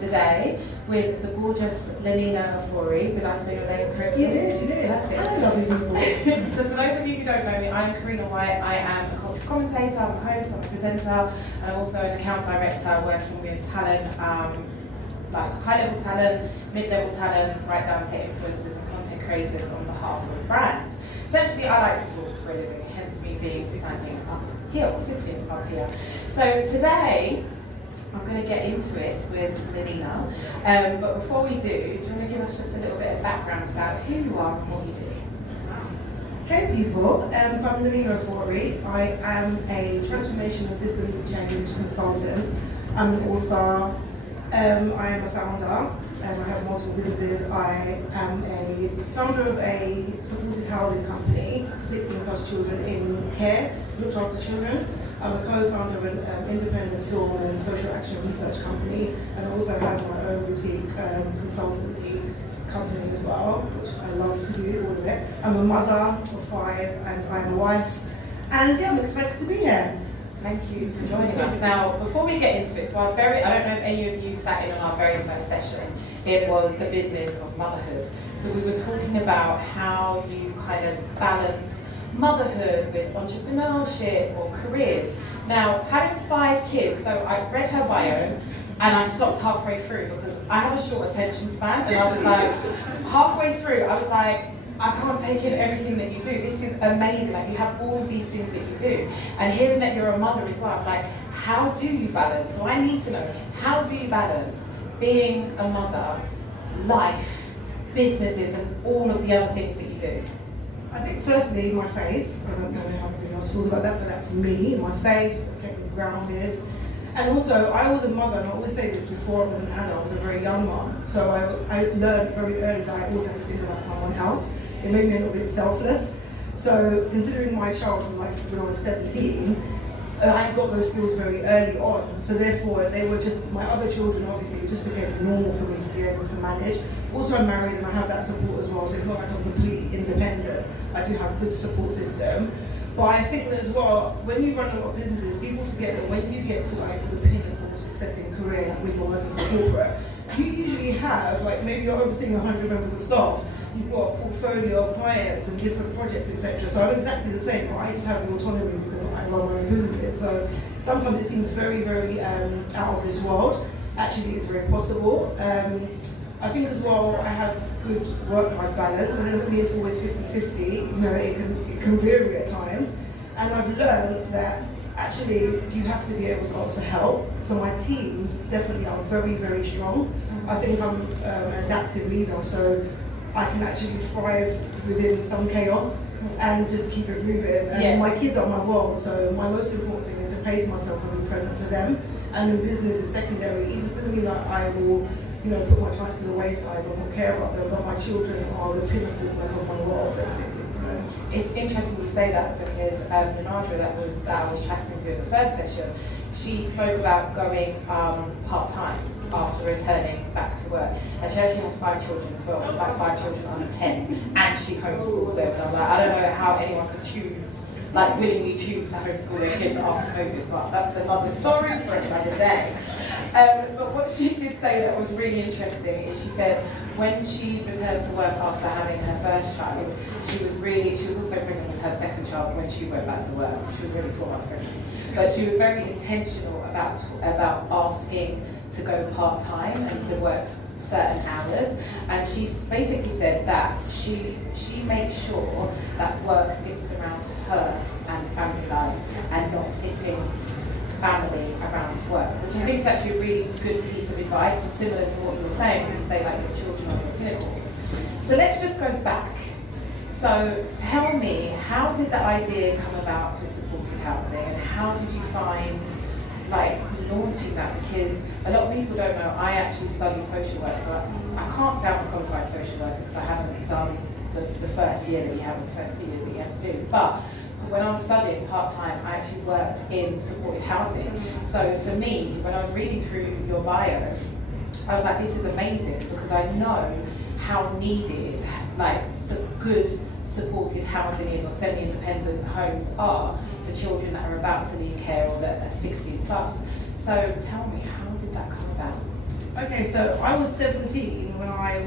of the day with the gorgeous Lennina Ofori. Did I say your name correctly? You did. I love you people. So for those of you who don't know me, I'm Carina. I am a cultural commentator, I'm a host, I'm a presenter, and I'm also an account director working with talent, like high-level talent, mid-level talent, right down to influencers and content creators on behalf of brands. Essentially, I like to talk for a living, hence me being standing up here, or sitting up here. So today, I'm going to get into it with Lennina, but before we do you want to give us just a little bit of background about who you are and what you do? Hey people, so I'm Lennina Ofori. I am a transformation and system change consultant. I'm an author, I am a founder, I have multiple businesses. I am a founder of a supported housing company for 16 plus children in care, looked after children. I'm a co-founder of an independent film and social action research company, and I also have my own boutique consultancy company as well, which I love to do, all of it. I'm a mother of 5 and I'm a wife, and yeah, I'm excited to be here. Thank you for joining us. Now, before we get into it, so I don't know if any of you sat in on our very first session. It was the business of motherhood. So we were talking about how you kind of balance motherhood with entrepreneurship or careers. Now, having 5 kids, so I read her bio and I stopped halfway through because I have a short attention span, and I was like, halfway through, I was like, I can't take in everything that you do. This is amazing. Like, you have all of these things that you do. And hearing that you're a mother as well, I'm like, how do you balance? So I need to know, how do you balance being a mother, life, businesses, and all of the other things that you do? I think firstly, my faith. I don't know how everybody else feels about that, but that's me. My faith has kept me grounded. And also, I was a mother, and I always say this, before I was an adult, I was a very young mom. So I learned very early that I always had to think about someone else. It made me a little bit selfless. So considering my child from like when I was 17, I got those skills very early on. So therefore, they were just, my other children obviously, it just became normal for me to be able to manage. Also, I'm married and I have that support as well, so it's not like I'm completely independent. I do have a good support system. But I think that as well, when you run a lot of businesses, people forget that when you get to like the pinnacle of success in career, like when you're working for corporate, you usually have, like maybe you're overseeing 100 members of staff, you've got a portfolio of clients and different projects, etc. So I'm exactly the same, but I just have the autonomy because I run my own businesses. So sometimes it seems very, very out of this world. Actually, it's very possible. I think as well, I have good work-life balance, and it doesn't mean it's always 50-50. You know, it can vary at times. And I've learned that actually you have to be able to ask for help. So my teams definitely are very, very strong. I think I'm an adaptive leader, so I can actually thrive within some chaos and just keep it moving. And my kids are my world, so my most important thing is to pace myself and be present for them. And then business is secondary. Even doesn't mean that I will, you know, put my clients to the wayside or not care about them, but my children are the pinnacle of my world, basically. So it's interesting you say that because Renata, that I was chatting to in the first session, she spoke about going part-time after returning back to work. And she actually has 5 children as well. It's like 5 children under 10, and she homeschools them. And I'm like, I don't know how anyone could choose, like willingly choose to homeschool their kids after COVID, but that's another story for another day. But what she did say that was really interesting is she said when she returned to work after having her first child, she was also pregnant with her second child when she went back to work. She was really 4 months pregnant. But she was very intentional about asking to go part-time and to work certain hours, and she basically said that she makes sure that work fits around her and family life and not fitting family around work, which I think is actually a really good piece of advice, and similar to what you were saying when you say like your children are your pinnacle. So let's just go back. So tell me, how did the idea come about for supported housing, and how did you find like launching that? Because a lot of people don't know, I actually study social work, so I can't say I'm a qualified social worker because I haven't done the first year that you have, the first 2 years that you have to do. But when I was studying part-time, I actually worked in supported housing. So for me, when I was reading through your bio, I was like, this is amazing, because I know how needed like good supported housing is, or semi-independent homes are for children that are about to leave care or that are 16 plus. So tell me, how did that come about? Okay, so I was 17 when I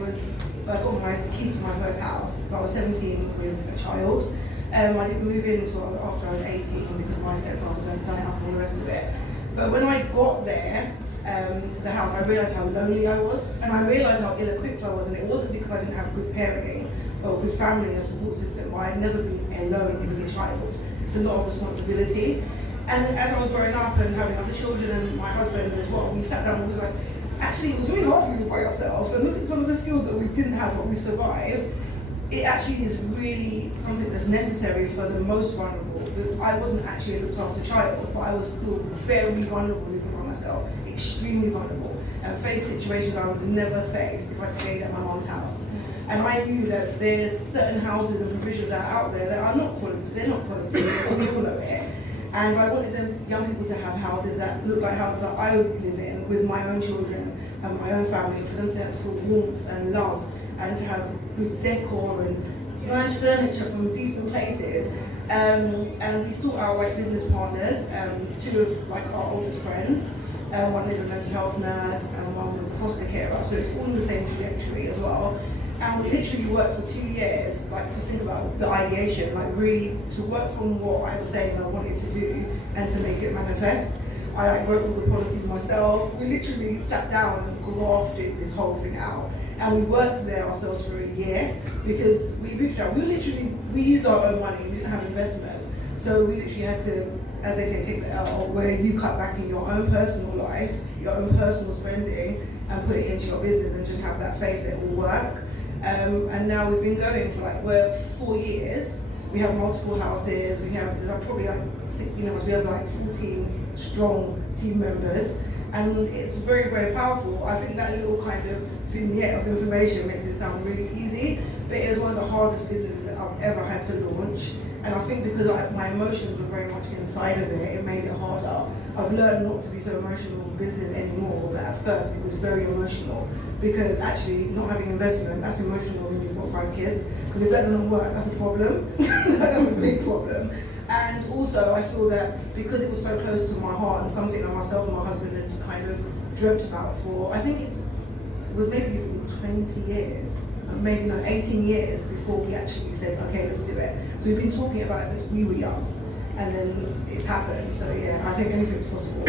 got my keys to my first house. I was 17 with a child. I didn't move in until after I was 18 because my stepfather had done it up and all the rest of it. But when I got there to the house, I realised how lonely I was, and I realised how ill-equipped I was. And it wasn't because I didn't have good parenting or good family or support system, but I had never been alone with a child. It's a lot of responsibility. And as I was growing up and having other children and my husband as well, we sat down and we was like, actually it was really hard living by yourself, and look at some of the skills that we didn't have but we survived. It actually is really something that's necessary for the most vulnerable. I wasn't actually a looked after child, but I was still very vulnerable living by myself, extremely vulnerable, and faced situations I would have never faced if I'd stayed at my mom's house. And I knew that there's certain houses and provisions that are out there that are not quality, they're not quality, but we all know it. And I wanted them young people to have houses that look like houses that I would live in with my own children and my own family, for them to feel warmth and love and to have good decor and nice furniture from decent places. And we sought out like business partners, two of like our oldest friends. One is a mental health nurse and one was a foster carer, so it's all in the same trajectory as well. And we literally worked for 2 years, like to think about the ideation, like really to work from what I was saying I wanted to do and to make it manifest. I like wrote all the policies myself. We literally sat down and grafted this whole thing out. And we worked there ourselves for a year because we bootstrapped. We used our own money, we didn't have investment. So we literally had to, as they say, take the L, where you cut back in your own personal life, your own personal spending, and put it into your business and just have that faith that it will work. And now we've been going for we're 4 years. We have multiple houses. There's probably like 16 of us. We have like 14 strong team members, and it's very, very powerful. I think that little kind of vignette of information makes it sound really easy, but it is one of the hardest businesses that I've ever had to launch. And I think because my emotions were very much inside of it, it made it harder. I've learned not to be so emotional in business anymore, but at first it was very emotional because actually not having investment, that's emotional when you've got 5 kids, because if that doesn't work, that's a problem. That's a big problem. And also I feel that because it was so close to my heart and something that myself and my husband had kind of dreamt about for, I think it was maybe even 20 years, maybe not 18 years before we actually said, okay, let's do it. So we've been talking about it since we were young, and then it's happened. So yeah, I think anything's possible.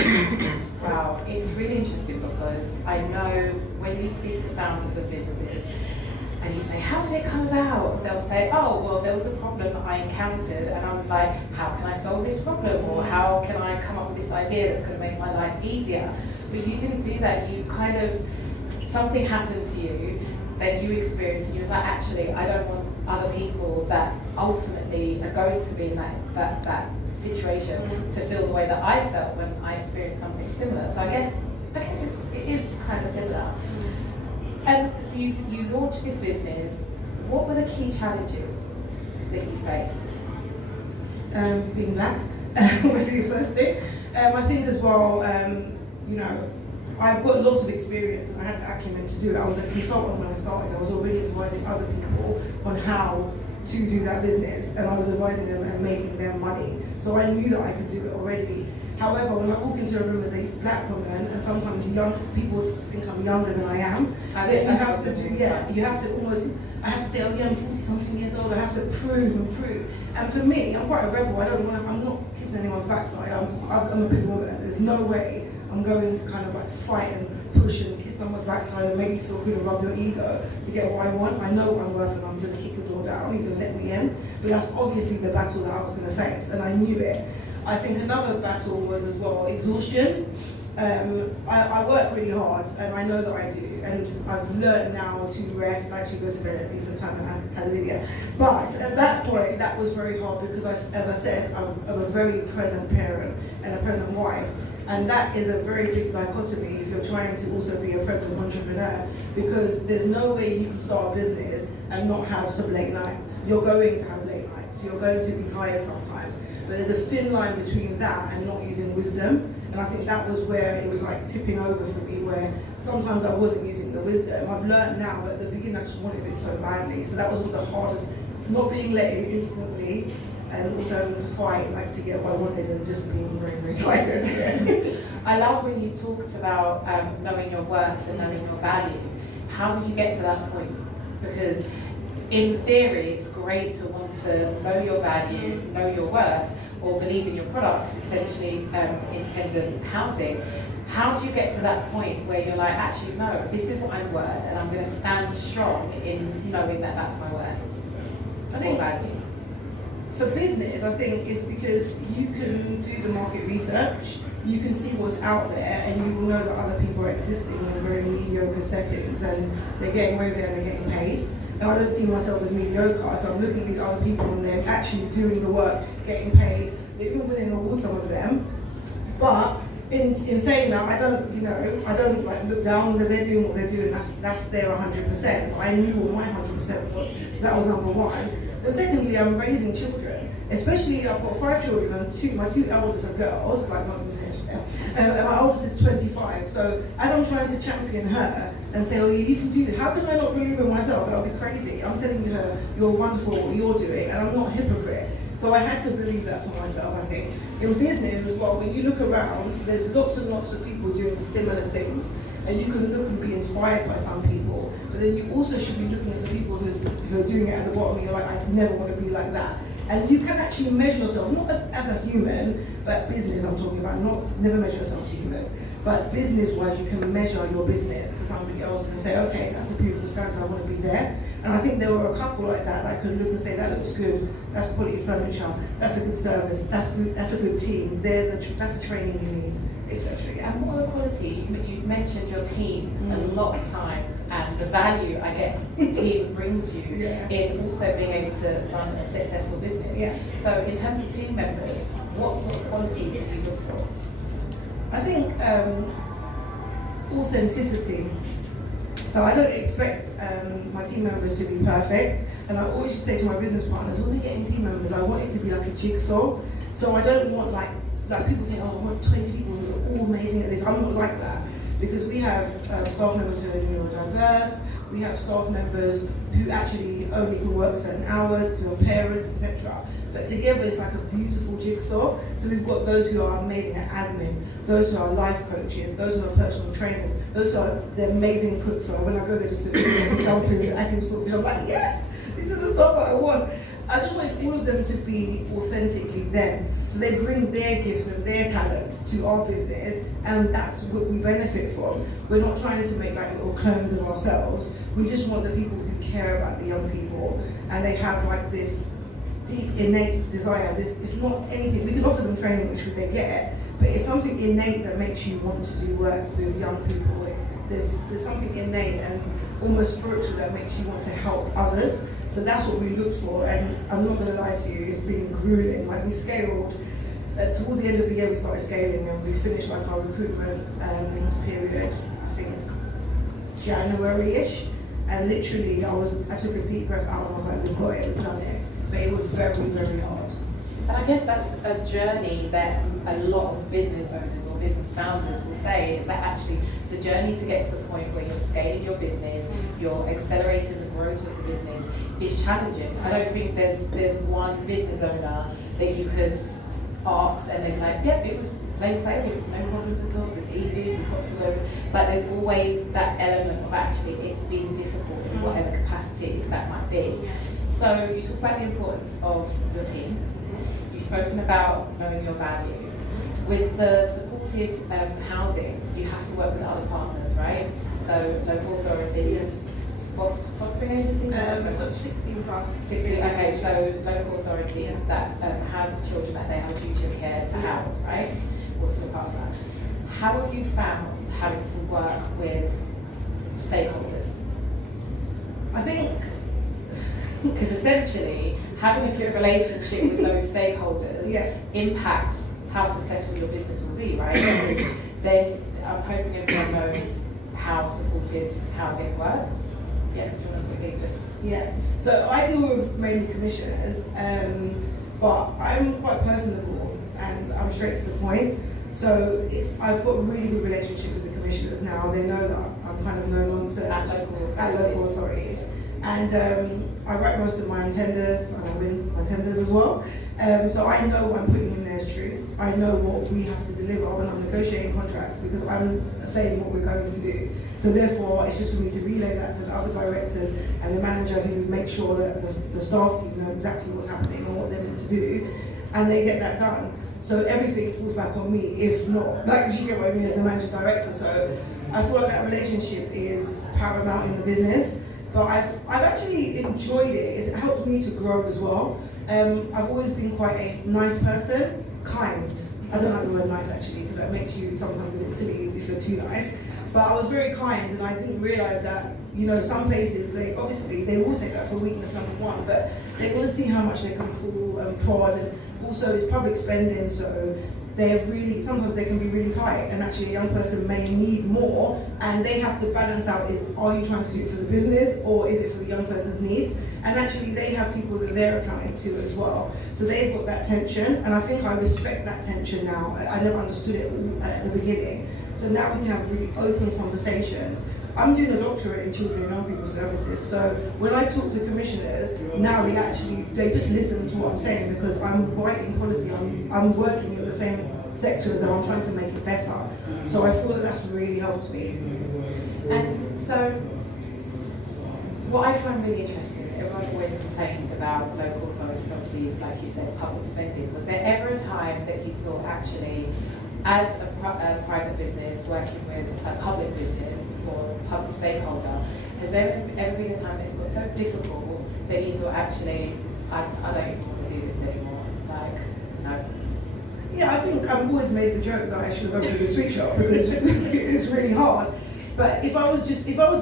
Wow, it's really interesting because I know when you speak to founders of businesses and you say, how did it come about? They'll say, oh, well, there was a problem that I encountered and I was like, how can I solve this problem? Or how can I come up with this idea that's going to make my life easier? But you didn't do that. You kind of, something happened to you that you experienced and you was like, actually, I don't want other people that ultimately are going to be in that situation to feel the way that I felt when I experienced something similar. So I guess it is kind of similar. So you launched this business. What were the key challenges that you faced? Being black would be the first thing. I think as well, I've got lots of experience and I had the acumen to do it. I was a consultant when I started. I was already advising other people on how to do that business, and I was advising them and making them money. So I knew that I could do it already. However, when I walk into a room as a black woman, and sometimes young people think I'm younger than I am, then you have to do, you have to almost, I have to say, oh yeah, I'm 40 something years old, I have to prove and prove. And for me, I'm quite a rebel, I'm not kissing anyone's backside, I'm a big woman, there's no way I'm going to kind of like fight and push and kiss someone's backside and make you feel good and rub your ego to get what I want. I know what I'm worth and I'm going to kick the door down, you're going to let me in. But that's obviously the battle that I was going to face, and I knew it. I think another battle was as well exhaustion. I work really hard and I know that I do, and I've learned now to rest. I actually go to bed at decent time, and hallelujah. But at that point, that was very hard because, as I said, I'm a very present parent and a present wife. And that is a very big dichotomy if you're trying to also be a present entrepreneur, because there's no way you can start a business and not have some late nights. You're going to have late nights, you're going to be tired sometimes, but there's a thin line between that and not using wisdom. And I think that was where it was like tipping over for me, where sometimes I wasn't using the wisdom. I've learned now, but at the beginning I just wanted it so badly. So that was one of the hardest, not being let in instantly, and also having to fight to get what I wanted and just being very, very tired. I love when you talked about knowing your worth and knowing your value. How did you get to that point? Because in theory, it's great to want to know your value, know your worth, or believe in your product, essentially independent housing. How do you get to that point where you're like, actually, no, this is what I'm worth, and I'm going to stand strong in knowing that that's my worth? I think value. For business, I think it's because you can do the market research, you can see what's out there, and you will know that other people are existing in very mediocre settings, and they're getting away with it and they're getting paid. And I don't see myself as mediocre, so I'm looking at these other people and they're actually doing the work, getting paid. They're even winning awards, some of them. But in saying that, I don't like look down that they're doing what they're doing. That's their 100%. I knew what my 100% was, so that was number one. And secondly, I'm raising children. Especially, I've got 5 children, and my two eldest are girls, like my and my oldest is 25. So as I'm trying to champion her and say, oh, you can do this, how can I not believe in myself? That would be crazy. I'm telling you her, you're wonderful at what you're doing, and I'm not a hypocrite. So I had to believe that for myself, I think. In business as well, when you look around, there's lots and lots of people doing similar things, and you can look and be inspired by some people, but then you also should be looking at the people who are doing it at the bottom, and you're like, I never want to be like that. And you can actually measure yourself, not as a human, but business I'm talking about, never measure yourself to humans, but business-wise, you can measure your business to somebody else and say, okay, that's a beautiful standard, I want to be there. And I think there were a couple like that I could look and say, that looks good, that's quality furniture, that's a good service, that's a good team, that's the training you need, etc. Yeah. And what other quality? You mentioned your team a lot of times, and the value, I guess, the team brings you in also being able to run a successful business. Yeah. So in terms of team members, what sort of qualities do you look for? I think authenticity. So I don't expect my team members to be perfect, and I always say to my business partners, when we're getting team members, I want it to be like a jigsaw. So I don't want like people say, oh, I want 20 people who are all amazing at this. I'm not like that, because we have staff members who are neurodiverse, we have staff members who actually only can work certain hours, who are parents, etc. But together it's like a beautiful jigsaw. So we've got those who are amazing at admin, those who are life coaches, those who are personal trainers, those who are the amazing cooks. So when I go there just to the dumplings and I can sort of, I'm like, yes, this is the stuff that I want. I just want all of them to be authentically them. So they bring their gifts and their talents to our business, and that's what we benefit from. We're not trying to make like little clones of ourselves. We just want the people who care about the young people, and they have like this deep innate desire. It's not anything, we can offer them training which they get, but it's something innate that makes you want to do work with young people. There's something innate and almost spiritual that makes you want to help others. So that's what we looked for, and I'm not going to lie to you, it's been grueling. Like we scaled, towards the end of the year we started scaling, and we finished like our recruitment period, I think January-ish, and literally I took a deep breath out and I was like, we've got it, we've done it. But it was very, very hard. And I guess that's a journey that a lot of business owners or business founders will say, is that actually the journey to get to the point where you're scaling your business, you're accelerating the growth of the business, is challenging. I don't think there's one business owner that you could ask and then like, yep, it was plain sailing, no problems at all, it was easy, we got to know. Like there's always that element of actually it's been difficult in whatever capacity that might be. So you talk about the importance of your team. You've spoken about knowing your value. With the supported housing, you have to work with other partners, right? So local authorities, fostering agencies? So 16 plus. 16, okay, so local authorities that have children that they have a duty of care to house, right? Or to look after. How have you found having to work with stakeholders? I think, because essentially, having a good relationship with those stakeholders impacts how successful your business will be, right? Because then I'm hoping everyone knows how supported housing works. Yeah, do you want to quickly just... Yeah, so I deal with mainly commissioners, but I'm quite personable and I'm straight to the point. So I've got a really good relationship with the commissioners now. They know that I'm kind of no nonsense at local authorities. And I write most of my tenders, and I win my tenders as well. So I know what I'm putting in there there's truth. I know what we have to deliver when I'm negotiating contracts because I'm saying what we're going to do. So therefore, it's just for me to relay that to the other directors and the manager who make sure that the staff team know exactly what's happening and what they're meant to do, and they get that done. So everything falls back on me, if not, like, you get what I mean, as the managing director. So I feel like that relationship is paramount in the business. But I've actually enjoyed it. It's helped me to grow as well. I've always been quite a nice person, kind. I don't like the word nice actually, because that makes you sometimes a bit silly if you're too nice. But I was very kind, and I didn't realise that, you know, some places, they will take that for weakness, number one, but they want to see how much they can pull and prod, and also it's public spending, so sometimes they can be really tight, and actually a young person may need more, and they have to balance out, are you trying to do it for the business, or is it for the young person's needs? And actually they have people that they're accounting to as well. So they've got that tension, and I think I respect that tension now. I never understood it at the beginning. So now we can have really open conversations. I'm doing a doctorate in children and young people services, so when I talk to commissioners, now they just listen to what I'm saying, because I'm writing policy, I'm working in the same sector as them, I'm trying to make it better. So I feel that that's really helped me. And so, what I find really interesting is everyone always complains about local authorities, and obviously, like you said, public spending. Was there ever a time that you thought actually, as a private business working with a public business or public stakeholder, has there ever been a time that it's got so difficult that you thought actually, I don't even want to do this anymore? Like, no. Yeah, I think I've always made the joke that I should have opened a sweet shop because it's really hard. But if I was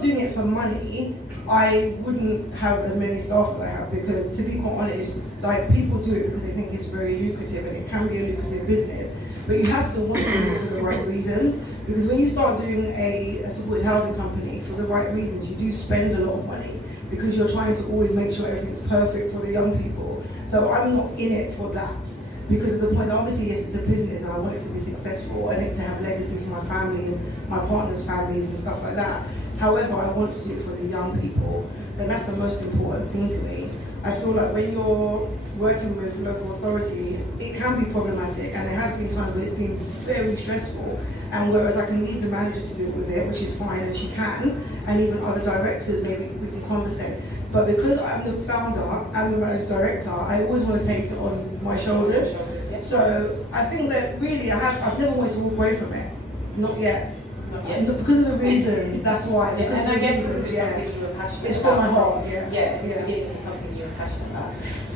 doing it for money, I wouldn't have as many staff as I have, because to be quite honest, like, people do it because they think it's very lucrative, and it can be a lucrative business. But you have to want to do it for the right reasons, because when you start doing a supported housing company for the right reasons, you do spend a lot of money, because you're trying to always make sure everything's perfect for the young people. So I'm not in it for that, because of the point, obviously, yes, it's a business and I want it to be successful, I need to have legacy for my family and my partner's families and stuff like that. However, I want to do it for the young people, and that's the most important thing to me. I feel like when you're working with local authority, it can be problematic, and there have been times where it's been very stressful, and whereas I can leave the manager to deal with it, which is fine, and she can, and even other directors, maybe we can conversate. But because I'm the founder and the managing director, I always want to take it on my shoulders. So I think that really I've never wanted to walk away from it. Not yet. Not yet. Because of the reasons, that's why. Yeah, and I guess it's something you were passionate it's about. from my heart, yeah. It's something you're passionate about.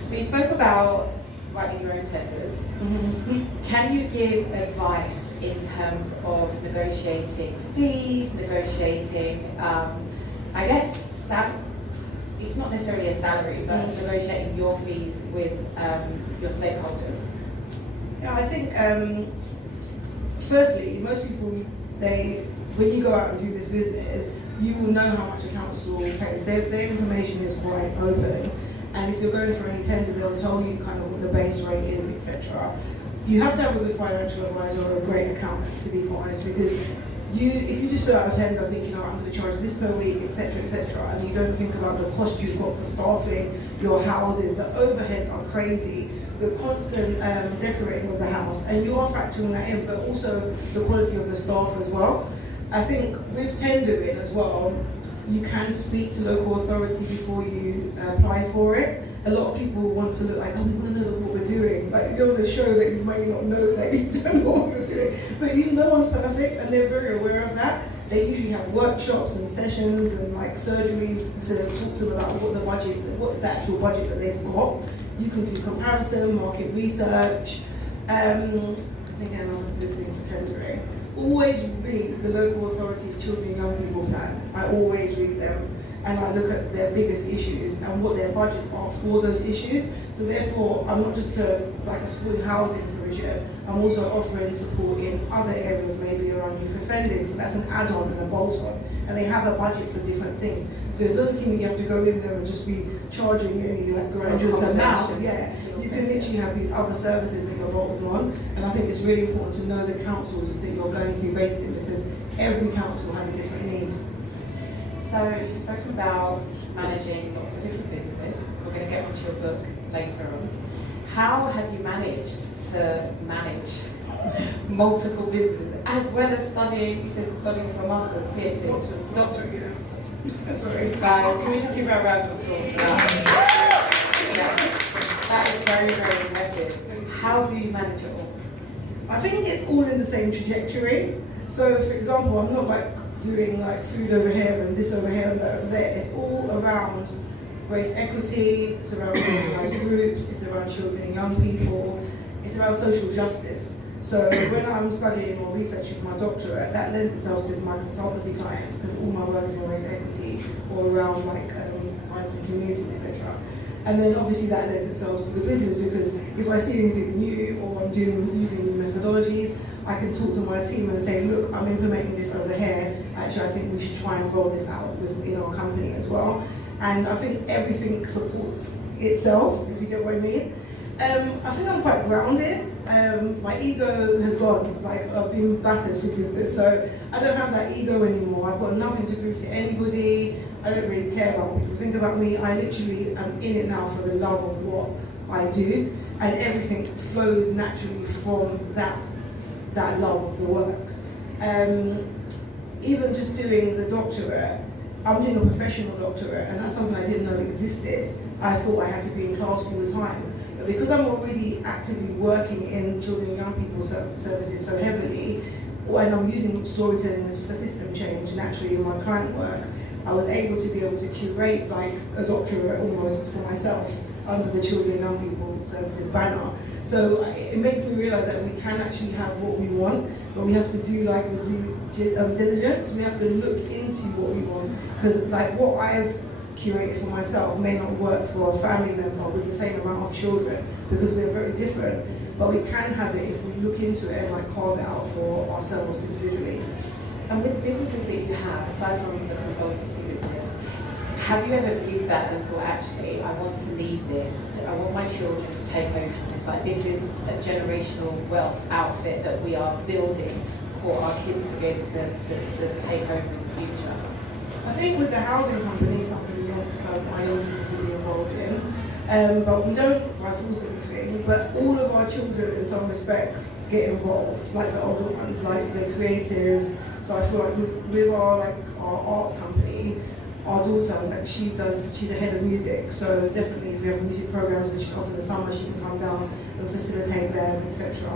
So you spoke about writing your own tenders. Mm-hmm. Can you give advice in terms of negotiating fees, negotiating, I guess, it's not necessarily a salary, but negotiating your fees with your stakeholders? Yeah, I think, firstly, most people, when you go out and do this business, you will know how much a council pays. Their information is quite open, and if you're going for any tender, they'll tell you kind of what the base rate is, etc. You have to have a good financial advisor or a great accountant, to be quite honest, because if you just fill out a tender thinking, oh, I'm going to charge this per week, etc., and you don't think about the cost you've got for staffing your houses, the overheads are crazy, the constant decorating of the house, and you are factoring that in, but also the quality of the staff as well. I think with tendering as well, you can speak to local authority before you apply for it. A lot of people want to look like, oh, we want to know what we're doing. Like, you want to show that you may not know that you don't know what you're doing. But no one's perfect, and they're very aware of that. They usually have workshops and sessions and like surgeries to talk to them about what the actual budget that they've got. You can do comparison, market research. I think another good thing for tendering. Always read the local authorities' children and young people plan. I always read them, and I look at their biggest issues and what their budgets are for those issues. So therefore, I'm not just like a supporting housing provision, I'm also offering support in other areas, maybe around youth offending. So that's an add-on and a bolt-on, and they have a budget for different things. So it doesn't seem that you have to go in there and just be charging any like grandiose amount. Yeah, you can literally have these other services that you're bolting on, and I think it's really important to know the councils that you're going to based in, because every council has a different need. So you've spoken about managing lots of different businesses. We're going to get onto your book later on. How have you managed to manage multiple businesses as well as studying? You said you're studying for a master's, PhD, doctorate. Sorry. Guys, can we just give her a round of applause for that? Yeah. That is very, very impressive. How do you manage it all? I think it's all in the same trajectory. So, for example, I'm not like doing like food over here and this over here and that over there. It's all around race equity, it's around organised groups, it's around children and young people, it's around social justice. So when I'm studying or researching for my doctorate, that lends itself to my consultancy clients because all my work is in race equity or around like violence in communities, etc. And then obviously that lends itself to the business because if I see anything new or I'm using new methodologies, I can talk to my team and say, look, I'm implementing this over here. Actually, I think we should try and roll this out within our company as well. And I think everything supports itself, if you get what I mean. I think I'm quite grounded. My ego has gone, like I've been battered for business, so I don't have that ego anymore. I've got nothing to prove to anybody. I don't really care about what people think about me. I literally am in it now for the love of what I do, and everything flows naturally from that love of the work. Even just doing the doctorate, I'm doing a professional doctorate, and that's something I didn't know existed. I thought I had to be in class all the time. But because I'm already actively working in children and young people services so heavily, and I'm using storytelling as for system change naturally in my client work, I was able to curate like a doctorate almost for myself under the children and young people services banner. So it makes me realize that we can actually have what we want, but we have to do like the due diligence. We have to look into what we want, because like what I've curated for myself may not work for a family member with the same amount of children, because we're very different. But we can have it if we look into it and like carve it out for ourselves individually. And with businesses that you have, aside from the consultancy business, have you ever viewed that and thought, actually, I want to leave this, I want my children to take over from this, like this is a generational wealth outfit that we are building for our kids to be able to take over in the future? I think with the housing company, something we want my young people to be involved in, but we don't force anything, but all of our children in some respects get involved, like the older ones, like the creatives. So I feel like with our arts company, our daughter, like she's the head of music, so definitely if we have music programs and she's off in the summer, she can come down and facilitate them, etc.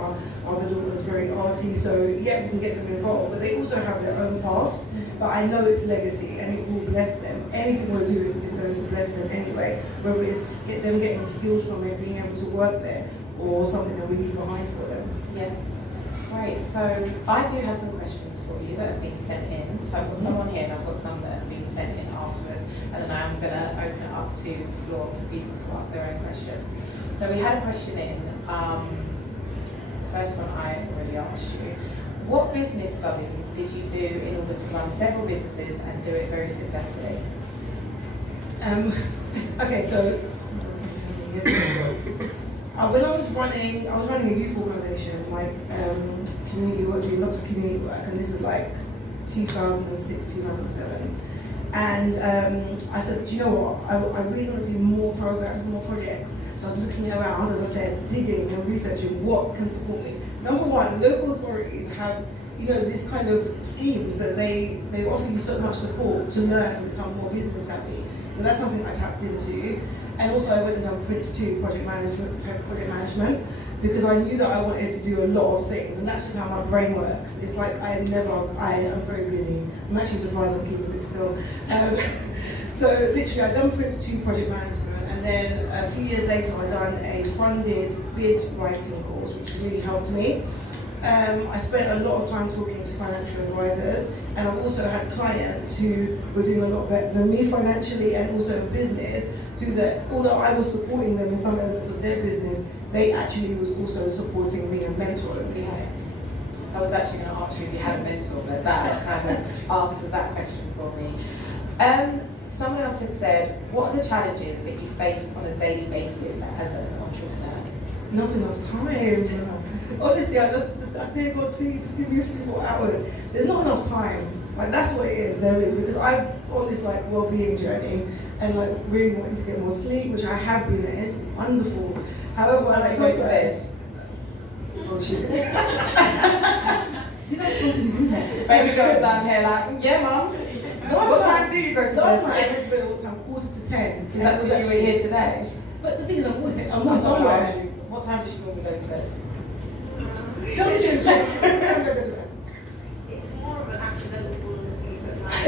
Our other daughter is very arty, so yeah, we can get them involved, but they also have their own paths, but I know it's legacy and it will bless them. Anything we're doing is going to bless them anyway, whether it's them getting skills from it, being able to work there, or something that we leave behind for them. Yeah, great. So I do have some questions for you that have been sent in. So I've got some on here and I've got some that have been sent in afterwards, and then I'm going to open it up to the floor for people to ask their own questions. So we had a question in, the first one I already asked you. What business studies did you do in order to run several businesses and do it very successfully? Okay, so when I was running a youth organisation, like community work, doing lots of community work, and this is like 2006, 2007. And I said, do you know what? I really want to do more programs, more projects. So I was looking around, as I said, digging and researching what can support me. Number one, local authorities have, this kind of schemes that they offer you so much support to learn and become more business savvy. So that's something I tapped into. And also I went and done Prince 2 project management, because I knew that I wanted to do a lot of things, and that's just how my brain works. It's like I am very busy. I'm actually surprised I'm keeping this still. So literally I done Prince 2 project management, and then a few years later I done a funded bid writing course, which really helped me. I spent a lot of time talking to financial advisors, and I've also had clients who were doing a lot better than me financially and also in business, although I was supporting them in some elements of their business, they actually was also supporting me and mentoring me. Yeah. I was actually going to ask you if you had a mentor, but that kind of answered that question for me. Someone else had said, what are the challenges that you face on a daily basis as an entrepreneur? Not enough time. Honestly, dear God, please just give me a few more hours. There's not enough time. Like that's what it is. There is, because I'm on this like well-being journey and like really wanting to get more sleep, which I have been. And it's wonderful. However, I like sometimes. Oh, she's. You're not supposed to be doing that. Baby goes down here like, yeah, mum. What time do you go to bed? Last night I went to bed what time? 9:45. Is that because you were here today? But the thing is, I'm always somewhere. What time does she normally go to bed? Tell me the truth. When do I go to bed? It's more of an accidental falling asleep at night.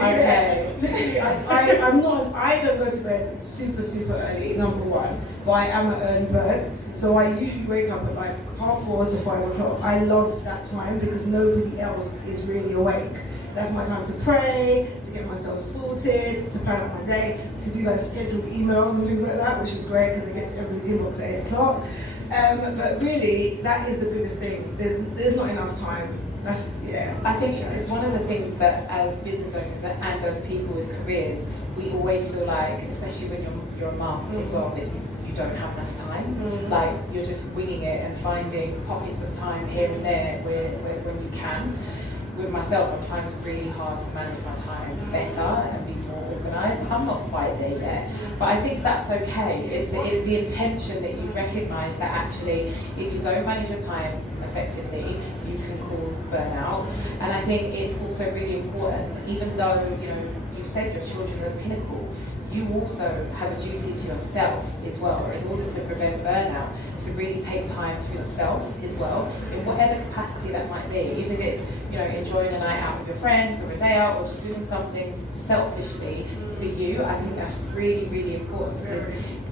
Okay. Literally, I don't go to bed super early, number one, but I am an early bird. So I usually wake up at like 4:30 to 5 o'clock. I love that time because nobody else is really awake. That's my time to pray, to get myself sorted, to plan out my day, to do like scheduled emails and things like that, which is great because they get to everybody's inbox at 8 o'clock. But really, that is the biggest thing. There's not enough time. That's, yeah. I think it's one of the things that as business owners and as people with careers, we always feel like, especially when you're a mum as well, that you don't have enough time. Like you're just winging it and finding pockets of time here and there when you can. With myself, I'm trying really hard to manage my time better and be more organised. I'm not quite there yet, but I think that's okay. It's the intention that you recognise that actually, if you don't manage your time effectively, you can cause burnout. And I think it's also really important, even though you've said your children are the pinnacle, you also have a duty to yourself as well, in order to prevent burnout, to really take time for yourself as well, in whatever capacity that might be, even if it's enjoying a night out with your friends or a day out or just doing something selfishly for you. I think that's really, really important, because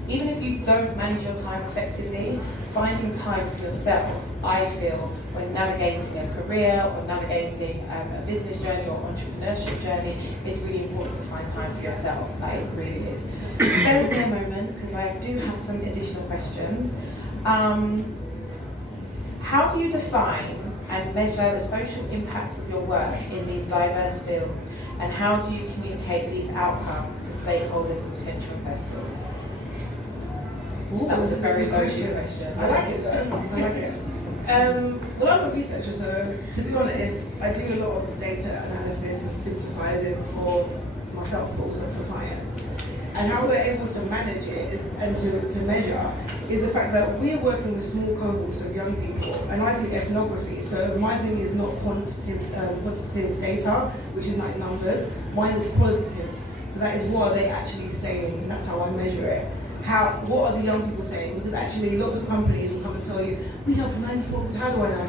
even if you don't manage your time effectively, finding time for yourself, I feel, when navigating a career or navigating a business journey or entrepreneurship journey, is really important to find time for yourself. Like, it really is. Bear with me a moment, because I do have some additional questions. How do you define and measure the social impact of your work in these diverse fields, and how do you communicate these outcomes to stakeholders and potential investors? Ooh, That was a very good question. I like it though. I like it. Well, I'm a researcher, so to be honest, I do a lot of data analysis and synthesizing for myself, but also for clients. And how we're able to manage it and to measure is the fact that we're working with small cohorts of young people, and I do ethnography. So my thing is not quantitative data, which is like numbers. Mine is qualitative. So that is what are they actually saying, and that's how I measure it. What are the young people saying? Because actually lots of companies will come and tell you, we help 94%, how do I know?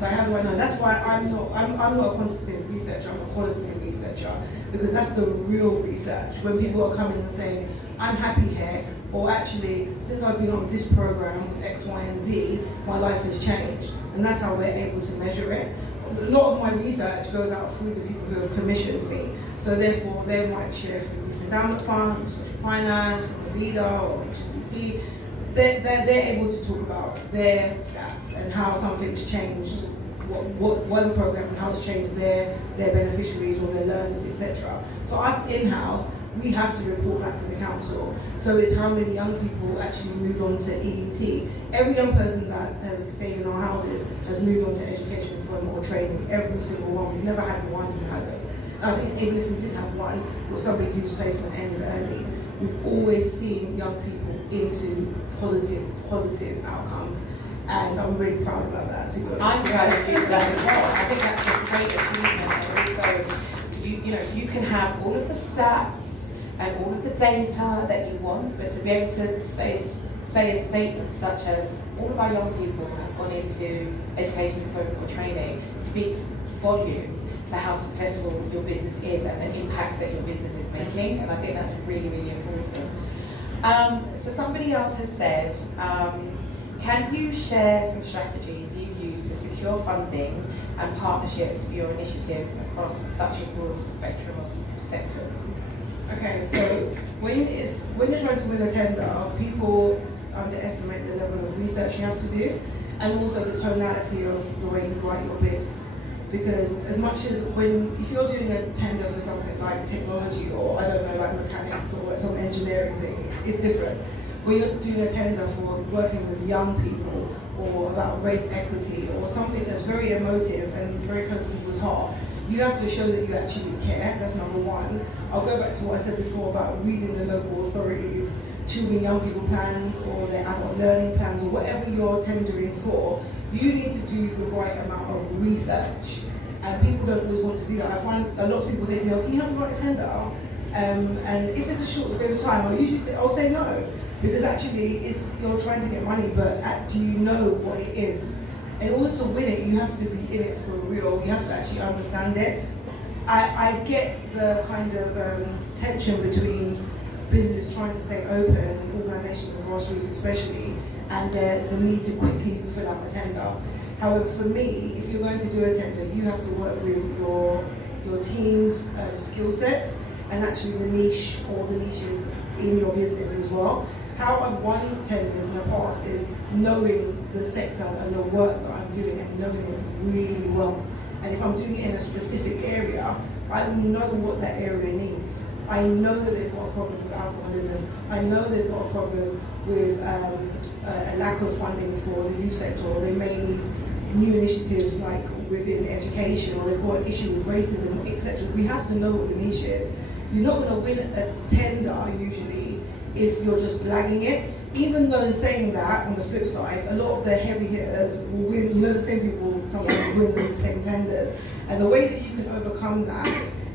Like, how do I know? That's why I'm not a quantitative researcher, I'm a qualitative researcher, because that's the real research. When people are coming and saying, I'm happy here, or actually, since I've been on this program, X, Y, and Z, my life has changed. And that's how we're able to measure it. A lot of my research goes out through the people who have commissioned me. So therefore, they might share through youth endowment funds, social finance, or Vida, or HSBC. They're able to talk about their stats and how something's changed, what the program and how it's changed their beneficiaries or their learners, etc. For us in-house, we have to report back to the council. So it's how many young people actually moved on to EET. Every young person that has stayed in our houses has moved on to education, employment or training, every single one. We've never had one who hasn't. And I think even if we did have one, it was somebody whose placement ended early. We've always seen young people into positive outcomes. And I'm really proud about that, to be honest. I'm proud of you for that as well. I think that's a great achievement. And also, you can have all of the stats and all of the data that you want, but to be able to say a statement such as all of our young people have gone into education, employment or training speaks volumes to how successful your business is and the impact that your business is making, and I think that's really, really important. So somebody else has said, can you share some strategies you use to secure funding and partnerships for your initiatives across such a broad spectrum of sectors? Okay, so when you're trying to win a tender, people underestimate the level of research you have to do, and also the tonality of the way you write your bid. Because as much as if you're doing a tender for something like technology or I don't know, like mechanics or some engineering thing, it's different. When you're doing a tender for working with young people or about race equity or something that's very emotive and very close to people's heart, you have to show that you actually care. That's number one. I'll go back to what I said before about reading the local authorities, children and young people plans or their adult learning plans or whatever you're tendering for. You need to do the right amount of research. And people don't always want to do that. I find a lot of people say to me, oh, can you help me write a tender? And if it's a short period of time, I'll say no. Because actually you're trying to get money, but do you know what it is? In order to win it, you have to be in it for real. You have to actually understand it. I get the kind of tension between business trying to stay open, organisations and grassroots especially, and the need to quickly fill out a tender. However, for me, if you're going to do a tender, you have to work with your team's skill sets and actually the niche or the niches in your business as well. How I've won tenders in the past is knowing the sector and the work that I'm doing and knowing it really well. And if I'm doing it in a specific area, I will know what that area needs. I know that they've got a problem with alcoholism. I know they've got a problem with a lack of funding for the youth sector, or they may need new initiatives like within education, or they've got an issue with racism, etc. We have to know what the niche is. You're not going to win a tender usually if you're just blagging it. Even though in saying that, on the flip side, a lot of the heavy hitters will win, the same people sometimes win the same tenders. And the way that you can overcome that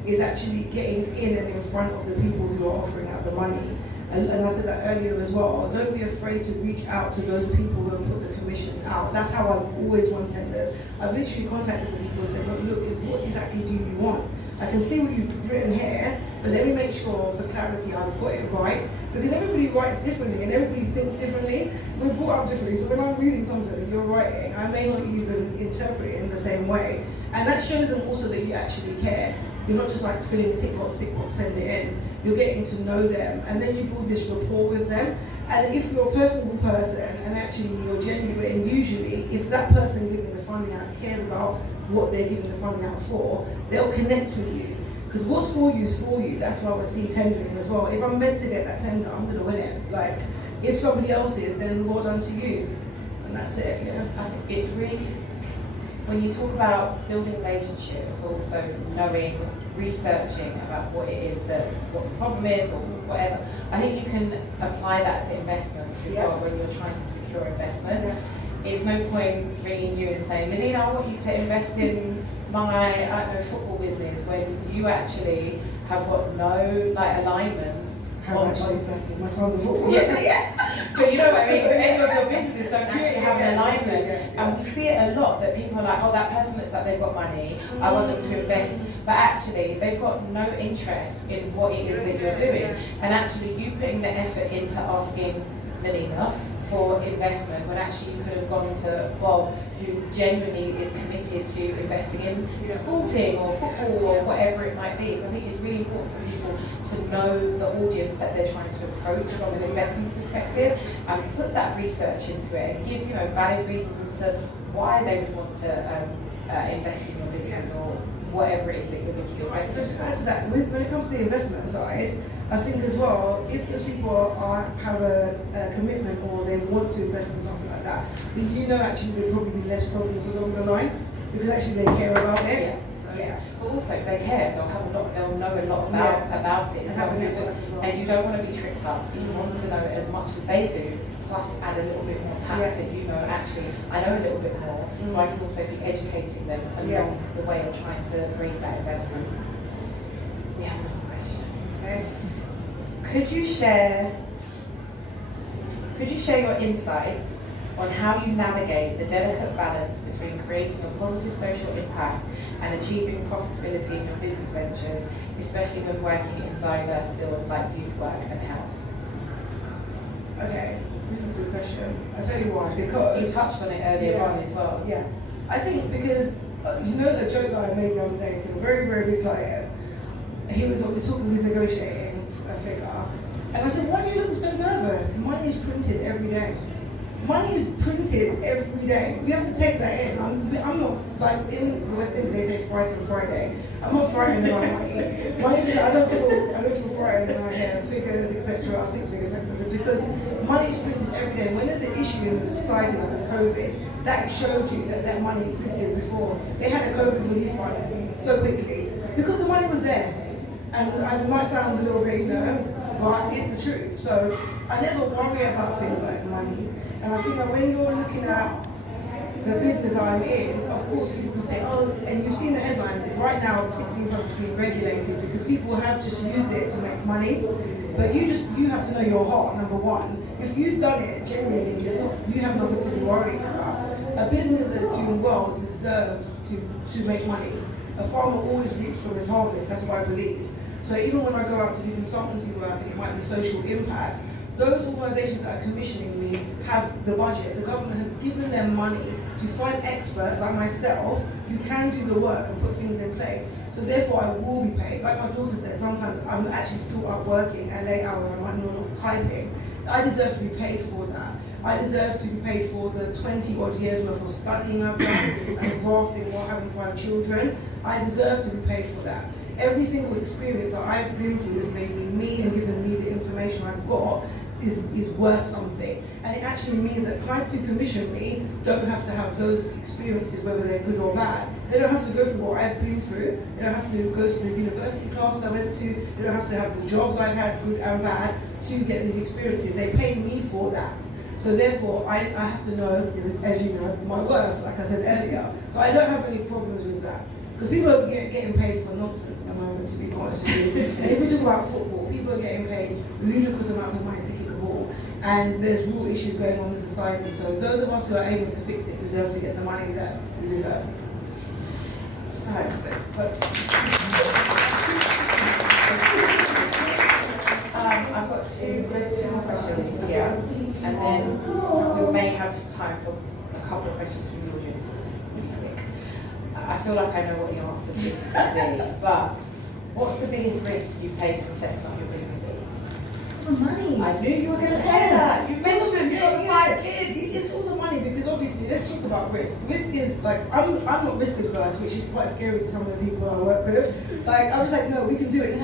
is actually getting in and in front of the people who are offering out the money. And I said that earlier as well, don't be afraid to reach out to those people who have put the commissions out. That's how I've always won tenders. I've literally contacted the people and said, look, what exactly do you want? I can see what you've written here, but let me make sure for clarity I've got it right. Because everybody writes differently and everybody thinks differently. We're brought up differently, so when I'm reading something that you're writing, I may not even interpret it in the same way. And that shows them also that you actually care. You're not just like filling tick box, send it in. You're getting to know them, and then you build this rapport with them. And if you're a personable person and actually you're genuine, usually if that person giving the funding out cares about what they're giving the funding out for, they'll connect with you. Because what's for you is for you. That's why I see tendering as well. If I'm meant to get that tender, I'm going to win it. Like, if somebody else is, then well done to you. And that's it, yeah. I think it's really, when you talk about building relationships, also knowing, researching about what it is what the problem is or whatever, I think you can apply that to investments as well when you're trying to secure investment. Yeah. It's no point ringing you and saying, Lennina, I want you to invest in my football business when you actually have got no alignment. Exactly. My son's a football business. Yeah. But you know what I mean? Any of your businesses don't actually have an alignment. And we see it a lot that people are like, oh, that person looks like they've got money, I want them to invest. But actually, they've got no interest in what it is that you're doing. And actually, you putting the effort into asking Lennina for investment when actually you could have gone to Bob, who genuinely is committed to investing in sporting or football or whatever it might be. So I think it's really important for people to know the audience that they're trying to approach from an investment perspective and put that research into it and give valid reasons as to why they would want to invest in your business or whatever it is that you're looking at. So just add to that, when it comes to the investment side, I think as well, if those people have a commitment or they want to invest in something like that, then actually there'll probably be less problems along the line because actually they care about it. Yeah. So, yeah. But also if they care, they'll know a lot about it. And you don't want to be tricked up, so you want to know as much as they do, plus add a little bit more tax that actually I know a little bit more, so I can also be educating them along the way of trying to raise that investment. We have another question. Okay. Could you share your insights on how you navigate the delicate balance between creating a positive social impact and achieving profitability in your business ventures, especially when working in diverse fields like youth work and health? Okay, this is a good question. I'll tell you why. Because you touched on it earlier on as well. Yeah, I think because the joke that I made the other day to a very, very big client. He was talking, he was negotiating a figure, and I said, "Why do you look so nervous? Money is printed every day. money is printed every day. We have to take that in. I'm not, like in the West Indies they say Friday and Friday. I'm not frightened about money. I don't feel frightened when I hear figures, etc., 6 figures, 7 figures, because money is printed every day. When there's an issue in the society like with COVID, that showed you that money existed before. They had a COVID relief fund so quickly because the money was there. And I might sound a little bit, but it's the truth. So I never worry about things like money. And I think that when you're looking at the business I'm in, of course people can say, oh, and you've seen the headlines, right now the 16 plus is being regulated because people have just used it to make money. But you have to know your heart, number one. If you've done it genuinely, you have nothing to be worrying about. A business that is doing well deserves to make money. A farmer always reaps from his harvest, that's what I believe. So even when I go out to do consultancy work and it might be social impact, those organisations that are commissioning me have the budget. The government has given them money to find experts like myself who can do the work and put things in place. So therefore I will be paid. Like my daughter said, sometimes I'm actually still up working at late hours, I might not have typing. I deserve to be paid for that. I deserve to be paid for the 20 odd years worth of studying I've done and grafting while having 5 children. I deserve to be paid for that. Every single experience that I've been through has made me and given me the information I've got is worth something. And it actually means that clients who commission me don't have to have those experiences, whether they're good or bad. They don't have to go through what I've been through. They don't have to go to the university classes I went to. They don't have to have the jobs I've had, good and bad, to get these experiences. They pay me for that. So therefore, I have to know, as you know, my worth, like I said earlier. So I don't have any problems with that. Because people are getting paid for nonsense at the moment, to be honest with you. And if we talk about football, people are getting paid ludicrous amounts of money to kick a ball. And there's real issues going on in society. So those of us who are able to fix it deserve to get the money that we deserve. I've got two more questions here, and then we may have time for a couple of questions from the audience. I feel like I know what the answer to this be, but what's the biggest risk you've taken setting up your businesses? The money. I knew you were going to say that. You mentioned you've got 5 kids. It's all the money, because obviously, let's talk about risk. Risk is like, I'm not risk adverse, which is quite scary to some of the people I work with. Like, I was like, no, we can do it.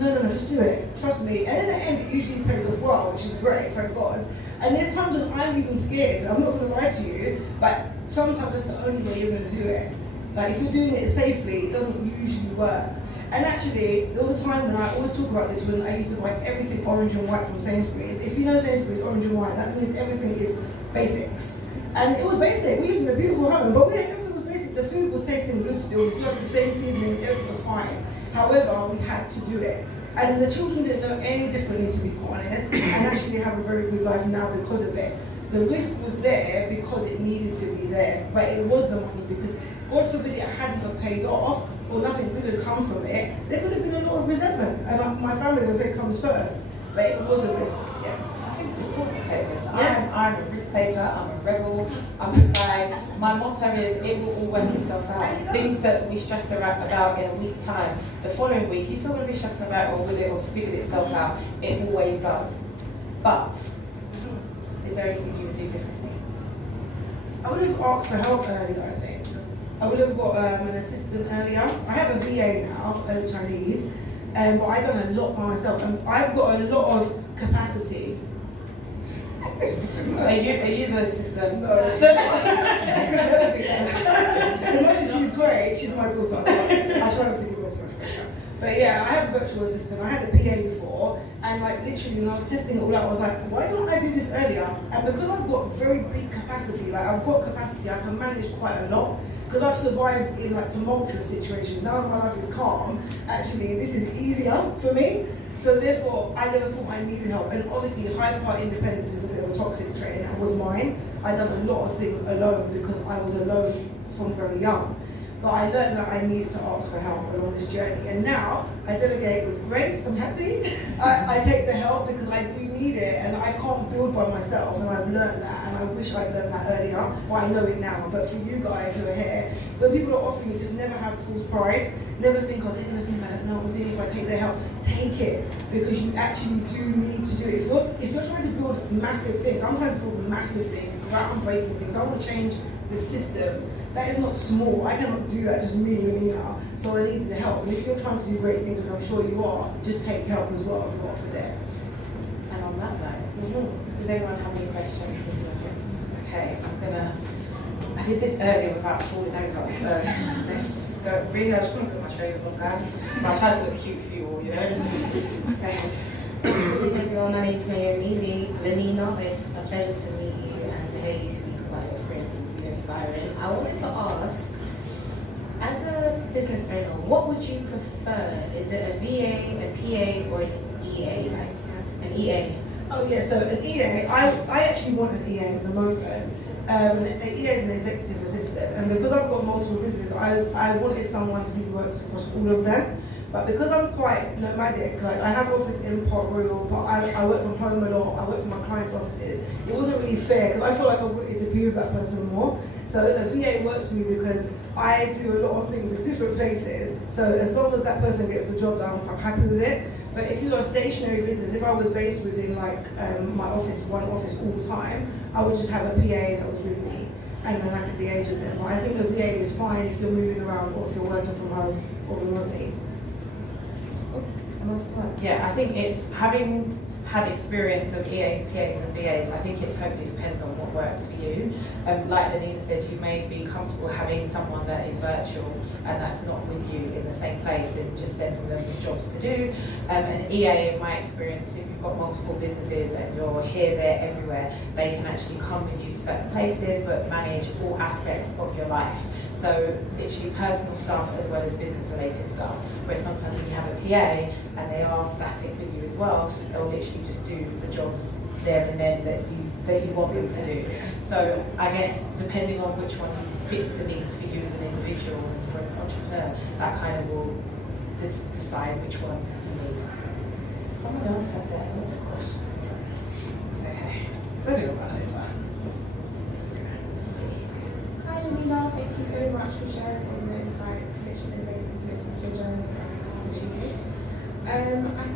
No, just do it. Trust me. And in the end, it usually pays off well, which is great, thank God. And there's times when I'm even scared. I'm not going to lie to you, but sometimes that's the only way you're going to do it. Like, if you're doing it safely, it doesn't usually work. And actually, there was a time when I always talk about this, when I used to buy everything orange and white from Sainsbury's. If you know Sainsbury's orange and white, that means everything is basics. And it was basic. We lived in a beautiful home, but everything was basic. The food was tasting good still. We served the same seasoning, everything was fine. However, we had to do it. And the children didn't know any differently, to be honest, and actually have a very good life now because of it. The risk was there because it needed to be there, but it was the money, because God forbid it hadn't have paid off, or nothing good had come from it, there could have been a lot of resentment. And my family, as I say, comes first, but it was a risk. Yeah. I think it's important to take risks. I'm a risk taker, I'm a rebel, I'm just like, my motto is, it will all work itself out. Things that we stress about in a week's time, the following week, you're still going to be stressing about, or will it have figured itself out? It always does. But, is there anything you would do differently? I would have asked for help earlier, I think. I would have got an assistant earlier. I have a VA now, which I need, but I've done a lot by myself. And I've got a lot of capacity. Are you the assistant? No, it could never be her. As much as she's great, she's my daughter, so I try not to give her too much pressure. But yeah, I have a virtual assistant. I had a PA before, and like literally when I was testing it all out, I was like, why don't I do this earlier? And because I've got very big capacity, like I've got capacity, I can manage quite a lot. Because I've survived in like tumultuous situations. Now that my life is calm, actually this is easier for me. So therefore, I never thought I needed help. And obviously, hyper independence is a bit of a toxic trait, and that was mine. I'd done a lot of things alone because I was alone from very young. But I learned that I needed to ask for help along this journey. And now, I delegate with grace, I'm happy. I take the help because I do need it, and I can't build by myself, and I've learned that, and I wish I'd learned that earlier, but I know it now. But for you guys who are here, when people are offering you, just never have false pride. Never think, oh, they're going to think I don't know what I'm doing if I take their help. Take it, because you actually do need to do it. If you're trying to build massive things, I'm trying to build massive things, groundbreaking things. I want to change the system. That is not small. I cannot do that just me, Lennina. So I need the help. And if you're trying to do great things, and I'm sure you are, just take help as well if you're offered there. And on that note, does anyone have any questions? Okay, I did this earlier without falling over, so let's go. Really, I just want to put my trainers on, guys. But I try to look cute for you all, you know? Okay. Good evening, everyone. My name is Naomi Lennina. It's a pleasure to meet you and to hear you speak about your experience. It's been inspiring. I wanted to ask, as a business owner, what would you prefer? Is it a VA, a PA, or an EA? Like an EA? Oh yeah, so an EA, I actually want an EA at the moment. An EA is an executive assistant, and because I've got multiple businesses, I wanted someone who works across all of them. But because I'm quite nomadic, like I have office in Port Royal, but I work from home a lot, I work from my clients' offices, it wasn't really fair because I felt like I wanted to be with that person more. So a VA works for me because I do a lot of things in different places. So as long as that person gets the job done, I'm happy with it. But if you're a stationary business, if I was based within like my office, one office all the time, I would just have a PA that was with me and then I could liaise with them. But I think a VA is fine if you're moving around or if you're working from home or remotely. Yeah, I think it's having had experience of EAs, PAs and VAs, I think it totally depends on what works for you. Like Lennina said, you may be comfortable having someone that is virtual and that's not with you in the same place and just sending them jobs to do. An EA, in my experience, if you've got multiple businesses and you're here, there, everywhere, they can actually come with you to certain places but manage all aspects of your life. So literally personal stuff as well as business related stuff. Where sometimes when you have a PA and they are static with you as well, they'll literally just do the jobs there and then that you want them to do. So I guess depending on which one fits the needs for you as an individual and for an entrepreneur, that kind of will decide which one you need. Someone else had that other question. Okay, we're going to run over. Hi Lennina, thank you so much for sharing all your insights. It's literally amazing to listen to your journey and how you achieved it. I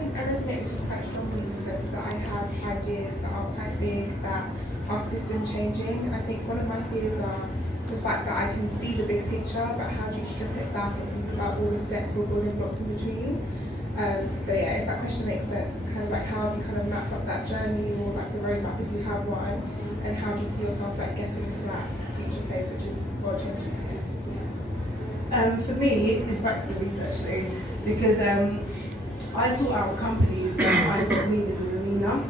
think I resonate with you quite strongly in the sense that I have ideas that are quite big, that are system changing, and I think one of my fears are the fact that I can see the big picture, but how do you strip it back and think about all the steps or building blocks in between? So yeah, if that question makes sense, it's kind of like how have you kind of mapped up that journey or like the roadmap if you have one, and how do you see yourself like getting to that future place which is world changing, I guess? For me, it's back to the research thing because I sought out companies that I thought needed Lennina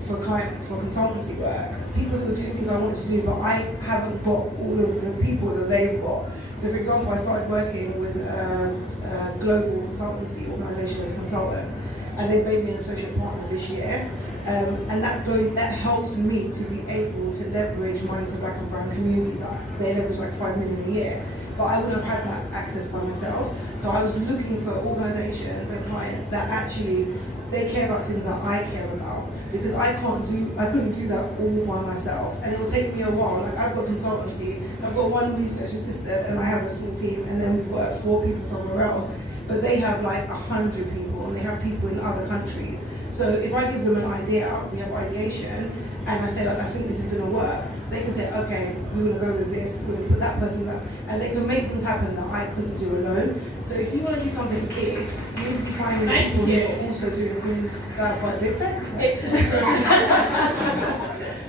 for consultancy work. People who are doing things I wanted to do, but I haven't got all of the people that they've got. So for example, I started working with a global consultancy organisation as a consultant, and they've made me an associate partner this year. And that helps me to be able to leverage mine to Black and Brown communities. They leverage like 5 million a year. But I wouldn't have had that access by myself. So I was looking for organisations and clients that actually, they care about things that I care about. Because I couldn't do that all by myself. And it will take me a while. Like I've got consultancy, I've got one research assistant and I have a small team, and then we've got 4 people somewhere else. But they have like 100 people and they have people in other countries. So if I give them an idea, we have ideation, and I say like, I think this is gonna work, they can say, okay, we're gonna go with this, we're gonna put that person there, and they can make things happen that I couldn't do alone. So if you wanna do something big, you need to be finding people who are also doing things that are quite big.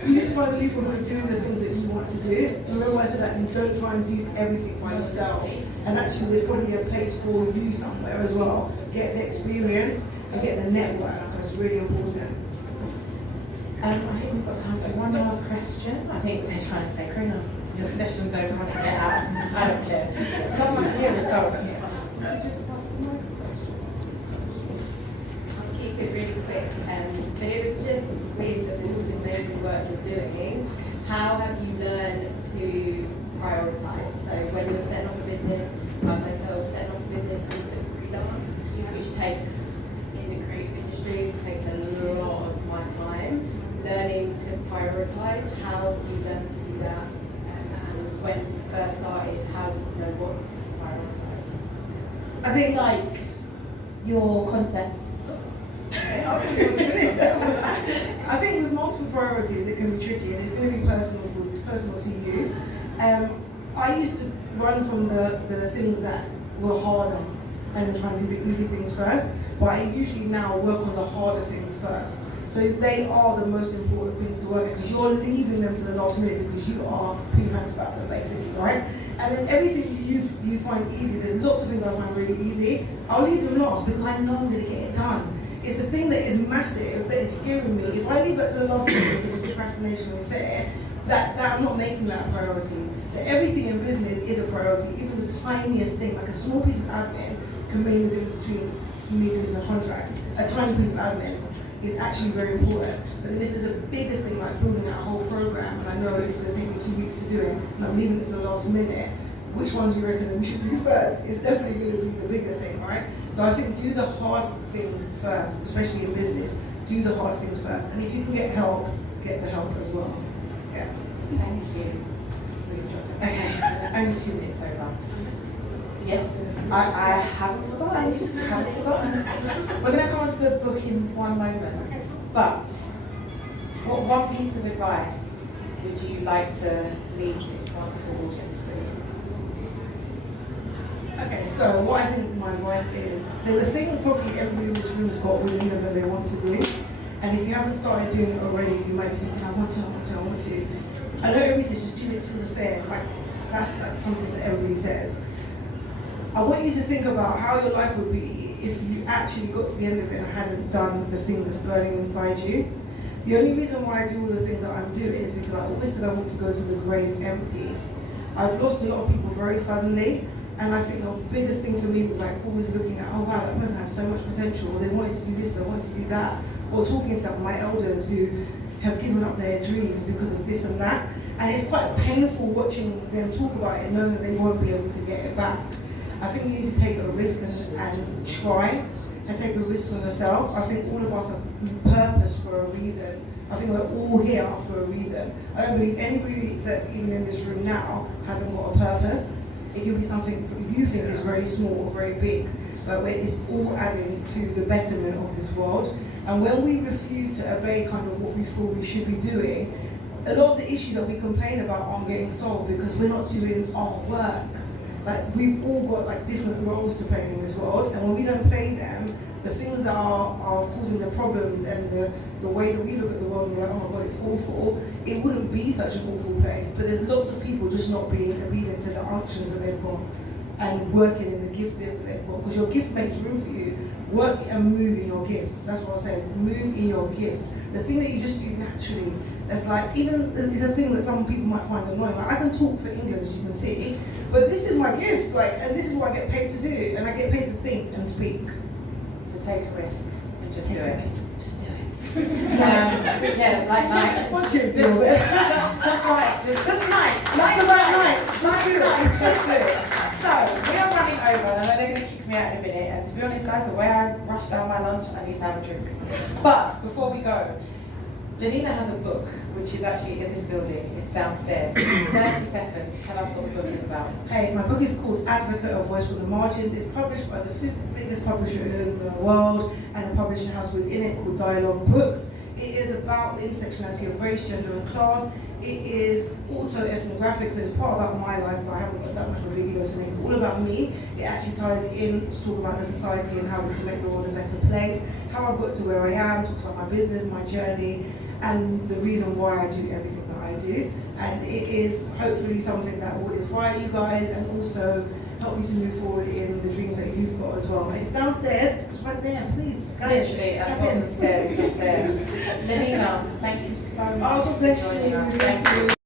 You need to find the people who are doing the things that you want to do. Remember I said that you don't try and do everything by yourself. And actually there's probably a place for you somewhere as well. Get the experience and get the network, because it's really important. I think we've got time for one last question. I think they're trying to say, Carina, your session's over, I can get out. I don't care. Someone here will tell me. I'll keep it really quick. But it was just with the amazing work you're doing, how have you learned to prioritise? So when you're setting up a business, like myself, setting up a business and also freelance, which takes, in the creative industry, takes a lot of my time. Learning to prioritise, how have you learned to do that? And when you first started, how do you know what to prioritise? I think Like your concept. I think it wasn't finished. I think with multiple priorities, it can be tricky, and it's going to be personal to you. I used to run from the things that were harder and then trying to do the easy things first, but I usually now work on the harder things first. So they are the most important things to work at, because you're leaving them to the last minute because you are poo pants about them, basically, right? And then everything you find easy, there's lots of things I find really easy, I'll leave them last because I know I'm going to get it done. It's the thing that is massive, that is scaring me. If I leave it to the last minute because of procrastination and fear, that I'm not making that a priority. So everything in business is a priority. Even the tiniest thing, like a small piece of admin, can mean the difference between me losing a contract. A tiny piece of admin is actually very important. But then if there's a bigger thing like building out a whole program, and I know it's going to take me 2 weeks to do it, and I'm leaving it to the last minute, which ones do you reckon that we should do first? It's definitely going to be the bigger thing, right? So I think do the hard things first, especially in business. Do the hard things first. And if you can get help, get the help as well. Yeah. Thank you. Okay, only 2 minutes over. Yes, I haven't forgotten. We're going to come on to the book in one moment. But what one piece of advice would you like to leave this wonderful audience with? Okay, so what I think my advice is, there's a thing probably everybody in this room's got within them that they want to do. And if you haven't started doing it already, you might be thinking, I want to. I know everybody says just do it for the fair. Like, that's like something that everybody says. I want you to think about how your life would be if you actually got to the end of it and hadn't done the thing that's burning inside you. The only reason why I do all the things that I'm doing is because I always said I want to go to the grave empty. I've lost a lot of people very suddenly, and I think the biggest thing for me was like always looking at, oh wow, that person has so much potential, or they wanted to do this, they wanted to do that, or talking to my elders who have given up their dreams because of this and that. And it's quite painful watching them talk about it, knowing that they won't be able to get it back. I think you need to take a risk and try and take a risk on yourself. I think all of us have purpose for a reason. I think we're all here for a reason. I don't believe anybody that's even in this room now hasn't got a purpose. It can be something you think is very small or very big, but it's all adding to the betterment of this world. And when we refuse to obey kind of what we feel we should be doing, a lot of the issues that we complain about aren't getting solved because we're not doing our work. Like, we've all got like different roles to play in this world, and when we don't play them, the things that are causing the problems and the way that we look at the world and we're like, oh my God, it's awful, it wouldn't be such an awful place. But there's lots of people just not being obedient to the unctions that they've got and working in the giftings that they've got, because your gift makes room for you. Work and move in your gift. That's what I say, move in your gift. The thing that you just do naturally, that's like, even it's a thing that some people might find annoying. Like, I can talk for England, as you can see, but this is my gift, like, and this is what I get paid to do, and I get paid to think and speak. So take a risk and just do it. Just do it. Yeah, like. What's your deal there? Just right, just night. Like about night. Just do it. Just do it. So, we are running over, and I know they're going to kick me out in a minute, and to be honest guys, the way I rush down my lunch, I need to have a drink. But, before we go, Lennina has a book, which is actually in this building, it's downstairs. 30 seconds, tell us what the book is about. Hey, my book is called Advocate, A Voice from the Margins. It's published by the 5th biggest publisher in the world and a publishing house within it called Dialogue Books. It is about the intersectionality of race, gender and class. It is auto-ethnographic, so it's part about my life, but I haven't got that much of a big ego to make it all about me. It actually ties in to talk about the society and how we can make the world a better place, how I've got to where I am, talks about my business, my journey, and the reason why I do everything that I do. And it is hopefully something that will inspire you guys and also help you to move forward in the dreams that you've got as well. And it's downstairs, it's right there, please. Guys, Literally, at the bottom of the stairs, just there. Lennina, thank you so much. Oh, God bless you. Thank you.